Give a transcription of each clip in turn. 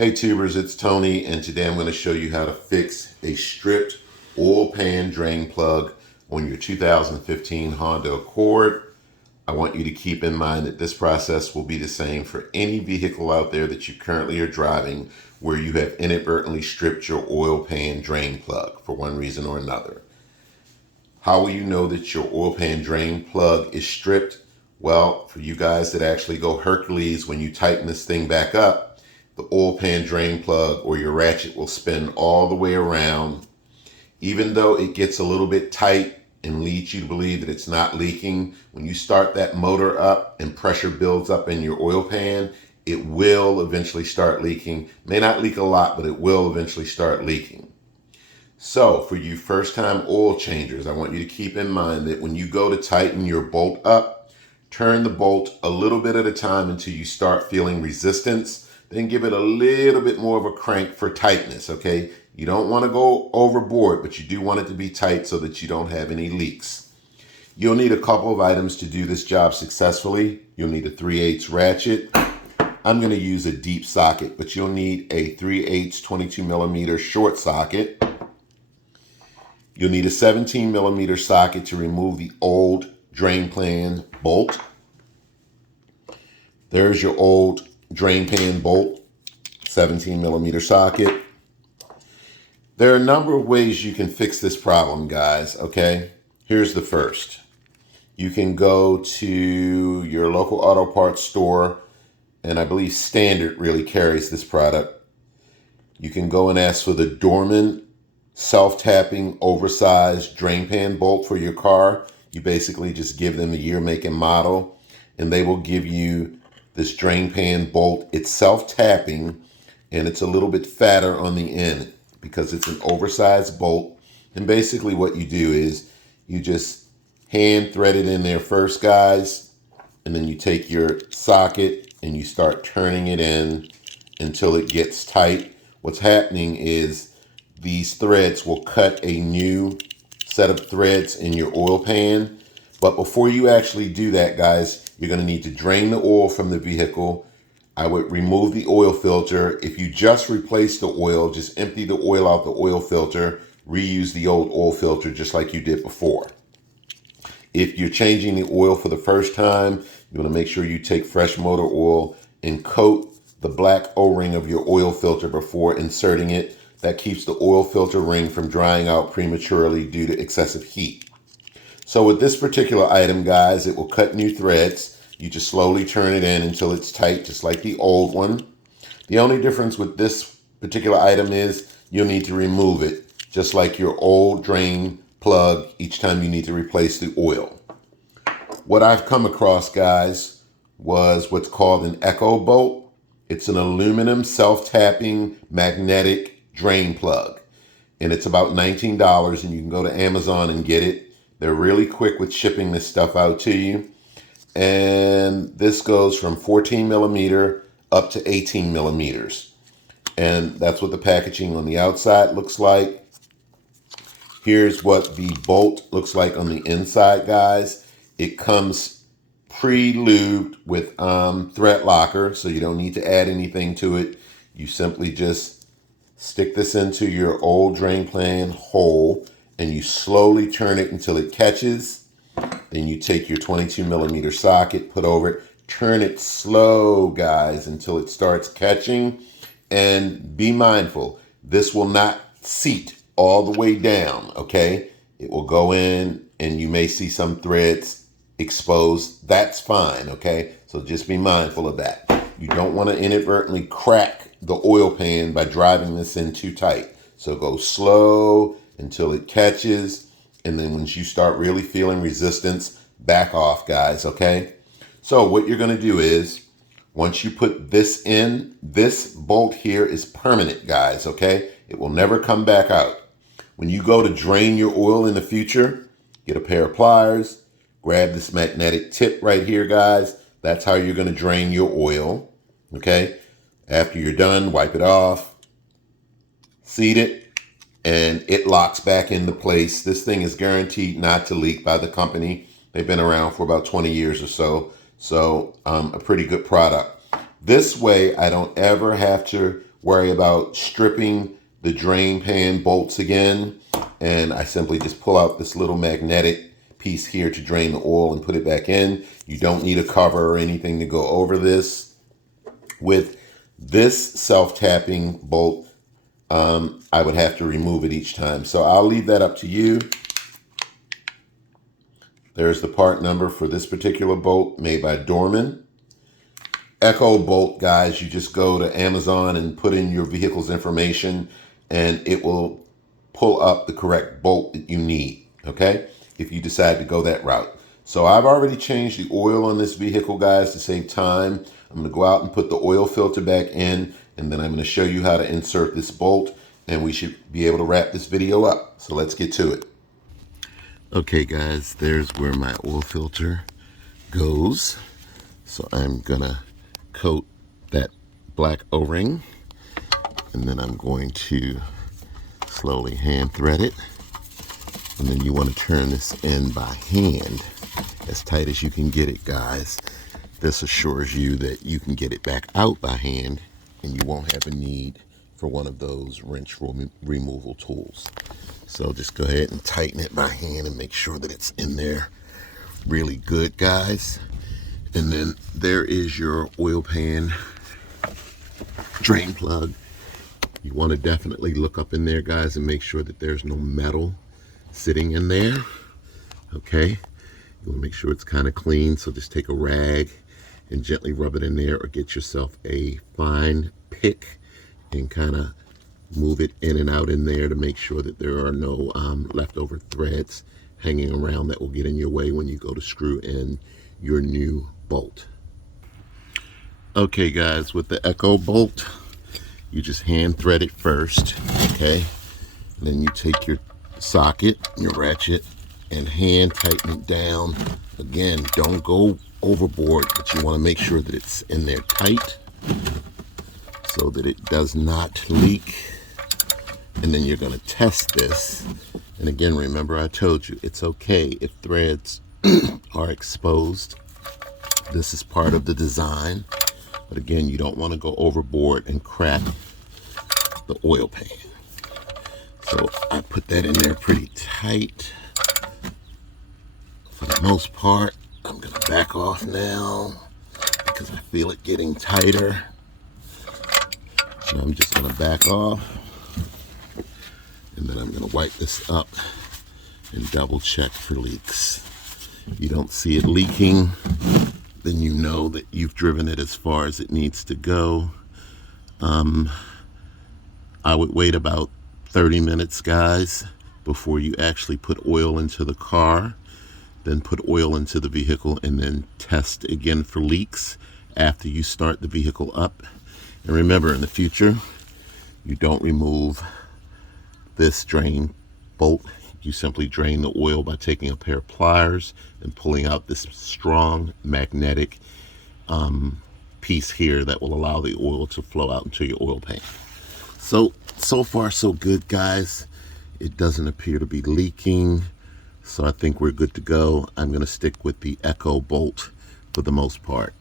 Hey tubers, it's Tony, and today I'm going to show you how to fix a stripped oil pan drain plug on your 2015 Honda Accord. I want you to keep in mind that this process will be the same for any vehicle out there that you currently are driving where you have inadvertently stripped your oil pan drain plug for one reason or another. How will you know that your oil pan drain plug is stripped? Well, for you guys that actually go Hercules, when you tighten this thing back up, the oil pan drain plug or your ratchet will spin all the way around. Even though it gets a little bit tight and leads you to believe that it's not leaking, when you start that motor up and pressure builds up in your oil pan, it will eventually start leaking. May not leak a lot, but it will eventually start leaking. So for you first-time oil changers, I want you to keep in mind that when you go to tighten your bolt up, turn the bolt a little bit at a time until you start feeling resistance. Then give it a little bit more of a crank for tightness, okay? You don't want to go overboard, but you do want it to be tight so that you don't have any leaks. You'll need a couple of items to do this job successfully. You'll need a 3/8 ratchet. I'm going to use a deep socket, but you'll need a 3/8 22 millimeter short socket. You'll need a 17 millimeter socket to remove the old drain pan bolt. There's your old drain pan bolt, 17 millimeter socket. There are a number of ways you can fix this problem, guys, okay? Here's the first. You can go to your local auto parts store, and I believe Standard really carries this product. You can go and ask for the Dorman self-tapping oversized drain pan bolt for your car. You basically just give them the year, make, and model, and they will give you this drain pan bolt. It's self-tapping, and it's a little bit fatter on the end because it's an oversized bolt. And basically what you do is you just hand thread it in there first, guys, and then you take your socket and you start turning it in until it gets tight. What's happening is these threads will cut a new set of threads in your oil pan. But before you actually do that, guys, you're going to need to drain the oil from the vehicle. I would remove the oil filter. If you just replace the oil, just empty the oil out the oil filter, reuse the old oil filter just like you did before. If you're changing the oil for the first time, you want to make sure you take fresh motor oil and coat the black O-ring of your oil filter before inserting it. That keeps the oil filter ring from drying out prematurely due to excessive heat. So with this particular item, guys, it will cut new threads. You just slowly turn it in until it's tight, just like the old one. The only difference with this particular item is you'll need to remove it, just like your old drain plug each time you need to replace the oil. What I've come across, guys, was what's called an Echo bolt. It's an aluminum self-tapping magnetic drain plug, and it's about $19, and you can go to Amazon and get it. They're really quick with shipping this stuff out to you. And this goes from 14 millimeter up to 18 millimeters. And that's what the packaging on the outside looks like. Here's what the bolt looks like on the inside, guys. It comes pre-lubed with thread locker, so you don't need to add anything to it. You simply just stick this into your old drain pan hole, and you slowly turn it until it catches. Then you take your 22 millimeter socket, put over it, turn it slow, guys, until it starts catching. And be mindful, this will not seat all the way down, okay? It will go in and you may see some threads exposed. That's fine, okay? So just be mindful of that. You don't want to inadvertently crack the oil pan by driving this in too tight. So go slow until it catches, and then once you start really feeling resistance, back off, guys, okay? So what you're going to do is, once you put this in, this bolt here is permanent, guys, okay? It will never come back out. When you go to drain your oil in the future, get a pair of pliers, grab this magnetic tip right here, guys. That's how you're going to drain your oil, okay? After you're done, wipe it off, seat it, and it locks back into place. This thing is guaranteed not to leak by the company. They've been around for about 20 years or so. So a pretty good product. This way, I don't ever have to worry about stripping the drain pan bolts again. And I simply just pull out this little magnetic piece here to drain the oil and put it back in. You don't need a cover or anything to go over this. With this self-tapping bolt, I would have to remove it each time. So I'll leave that up to you. There's the part number for this particular bolt, made by Dorman. Echo bolt, guys, you just go to Amazon and put in your vehicle's information and it will pull up the correct bolt that you need, okay? If you decide to go that route. So I've already changed the oil on this vehicle, guys, to save time. I'm gonna go out and put the oil filter back in, and then I'm gonna show you how to insert this bolt, and we should be able to wrap this video up. So let's get to it. Okay, guys, there's where my oil filter goes. So I'm gonna coat that black O-ring, and then I'm going to slowly hand thread it. And then you want to turn this in by hand as tight as you can get it, guys. This assures you that you can get it back out by hand and you won't have a need for one of those wrench removal tools. So just go ahead and tighten it by hand and make sure that it's in there really good, guys. And then there is your oil pan drain plug. You want to definitely look up in there, guys, and make sure that there's no metal sitting in there. Okay, you want to make sure it's kind of clean, so just take a rag and gently rub it in there, or get yourself a fine pick and kind of move it in and out in there to make sure that there are no leftover threads hanging around that will get in your way when you go to screw in your new bolt. Okay, guys, with the Echo bolt, you just hand thread it first, okay? And then you take your socket, your ratchet, and hand tighten it down. Again, don't go overboard, but you want to make sure that it's in there tight so that it does not leak. And then you're going to test this. And again, remember I told you, it's okay if threads are exposed. This is part of the design. But again, you don't want to go overboard and crack the oil pan. So I put that in there pretty tight. For the most part, I'm going to back off now because I feel it getting tighter. And I'm just going to back off. And then I'm going to wipe this up and double check for leaks. If you don't see it leaking, then you know that you've driven it as far as it needs to go. I would wait about 30 minutes, guys, before you actually put oil into the car. Then put oil into the vehicle and then test again for leaks after you start the vehicle up. And remember, in the future, you don't remove this drain bolt. You simply drain the oil by taking a pair of pliers and pulling out this strong magnetic piece here that will allow the oil to flow out into your oil pan. So far so good, guys. It doesn't appear to be leaking, so I think we're good to go. I'm going to stick with the Echo bolt for the most part.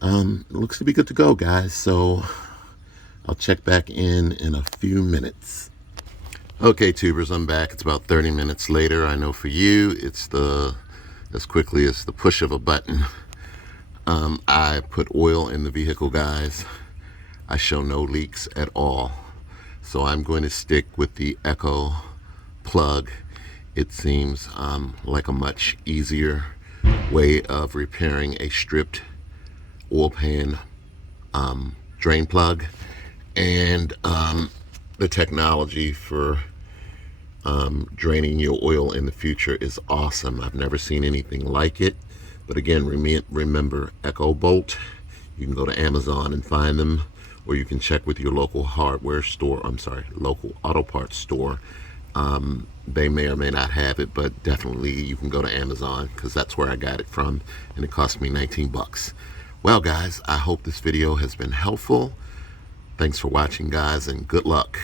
It looks to be good to go, guys, so I'll check back in a few minutes. Okay, tubers, I'm back. It's about 30 minutes later. I know for you, it's as quickly as the push of a button. I put oil in the vehicle, guys. I show no leaks at all. So I'm going to stick with the Echo plug. It seems like a much easier way of repairing a stripped oil pan drain plug. And the technology for draining your oil in the future is awesome. I've never seen anything like it. But again, remember Echo bolt. You can go to Amazon and find them, or you can check with your local hardware store. Local auto parts store. They may or may not have it, but definitely you can go to Amazon because that's where I got it from, and it cost me 19 bucks. Well, guys, I hope this video has been helpful. Thanks for watching, guys, and good luck.